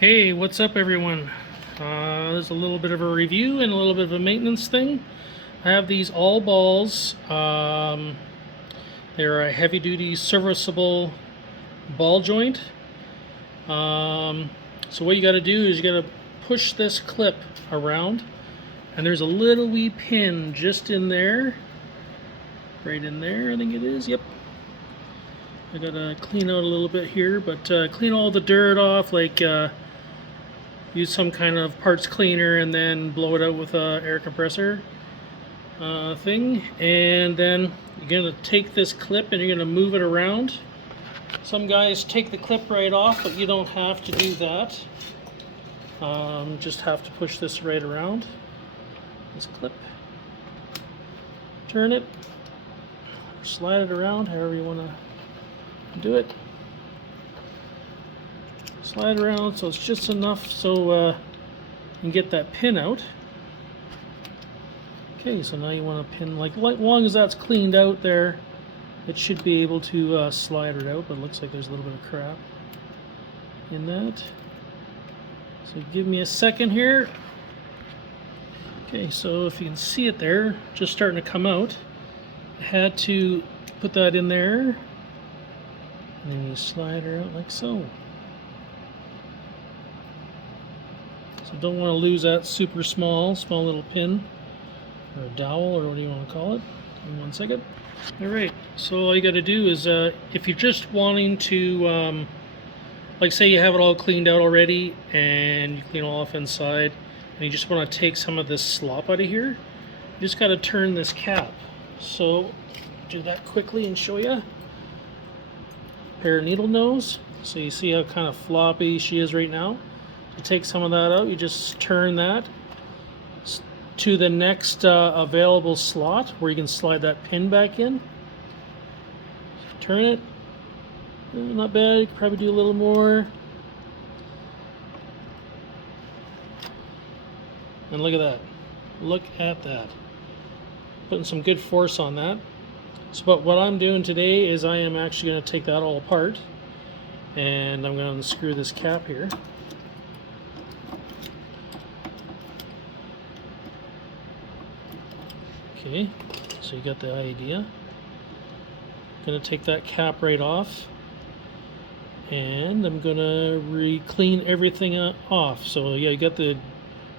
Hey, what's up everyone? There's a little bit of a review and a little bit of a maintenance thing. I have these all balls. They're a heavy duty serviceable ball joint. So what you got to do is you got to push this clip around, and there's a little wee pin just in there, right in there I think it is. Yep. I gotta clean out a little bit here, but clean all the dirt off, like use some kind of parts cleaner and then blow it out with a air compressor thing. And then you're gonna take this clip and you're gonna move it around. Some guys take the clip right off, but you don't have to do that. Just have to push this right around, this clip, turn it, slide it around however you want to do it. Slide around so it's just enough so you can get that pin out. Okay, so now you want to pin, like long as that's cleaned out there, it should be able to slide it out, but it looks like there's a little bit of crap in that. So give me a second here. Okay, so if you can see it there, just starting to come out. I had to put that in there, and then you slide her out like so. So don't want to lose that super small little pin, or a dowel, or what do you want to call it. In 1 second. Alright, so all you got to do is, if you're just wanting to, like say you have it all cleaned out already, and you clean all off inside, and you just want to take some of this slop out of here, you just got to turn this cap. So do that quickly and show you. Pair of needle nose. So you see how kind of floppy she is right now. You take some of that out, you just turn that to the next available slot where you can slide that pin back in. Turn it. Not bad, you could probably do a little more. And look at that. Look at that. Putting some good force on that. So but what I'm doing today is I am actually going to take that all apart, and I'm going to unscrew this cap here. Okay, so you got the idea. Going to take that cap right off, and I'm going to clean everything off. So yeah, you got the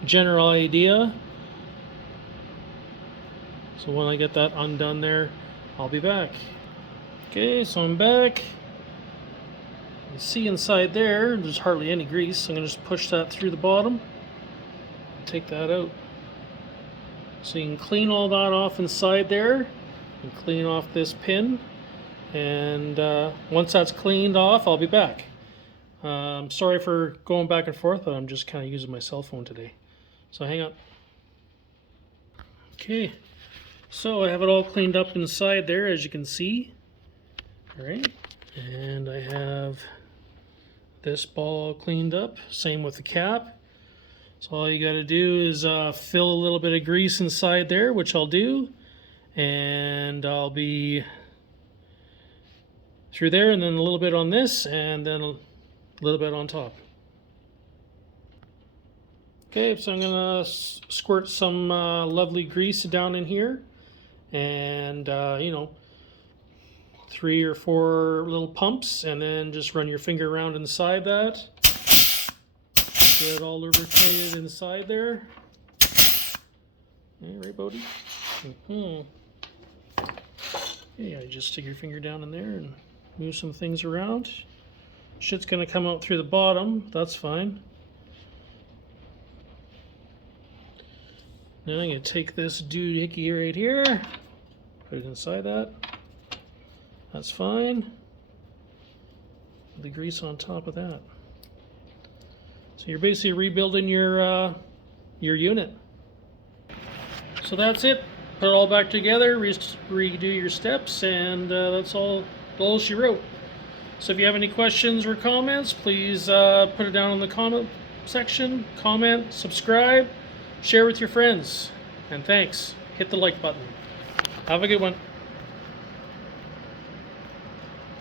general idea. So when I get that undone there, I'll be back. Okay, so I'm back. You see inside there's hardly any grease. I'm going to just push that through the bottom, take that out. So you can clean all that off inside there, and clean off this pin, and once that's cleaned off, I'll be back. Sorry for going back and forth, but I'm just kind of using my cell phone today. So hang on. Okay, so I have it all cleaned up inside there, as you can see. All right, and I have this ball cleaned up, same with the cap. So all you got to do is fill a little bit of grease inside there, which I'll do, and I'll be through there, and then a little bit on this, and then a little bit on top. Okay, so I'm gonna squirt some lovely grease down in here, and you know, 3 or 4 little pumps, and then just run your finger around inside that. Get it all lubricated inside there. Yeah, right, Bodie? Yeah, you just stick your finger down in there and move some things around. Shit's gonna come out through the bottom, that's fine. Now I'm gonna take this doohickey right here, put it inside that. That's fine. The grease on top of that. So you're basically rebuilding your unit. So that's it. Put it all back together, redo your steps, and that's all she wrote. So if you have any questions or comments, please put it down in the comment section. Comment, subscribe, share with your friends, and thanks. Hit the like button. Have a good one.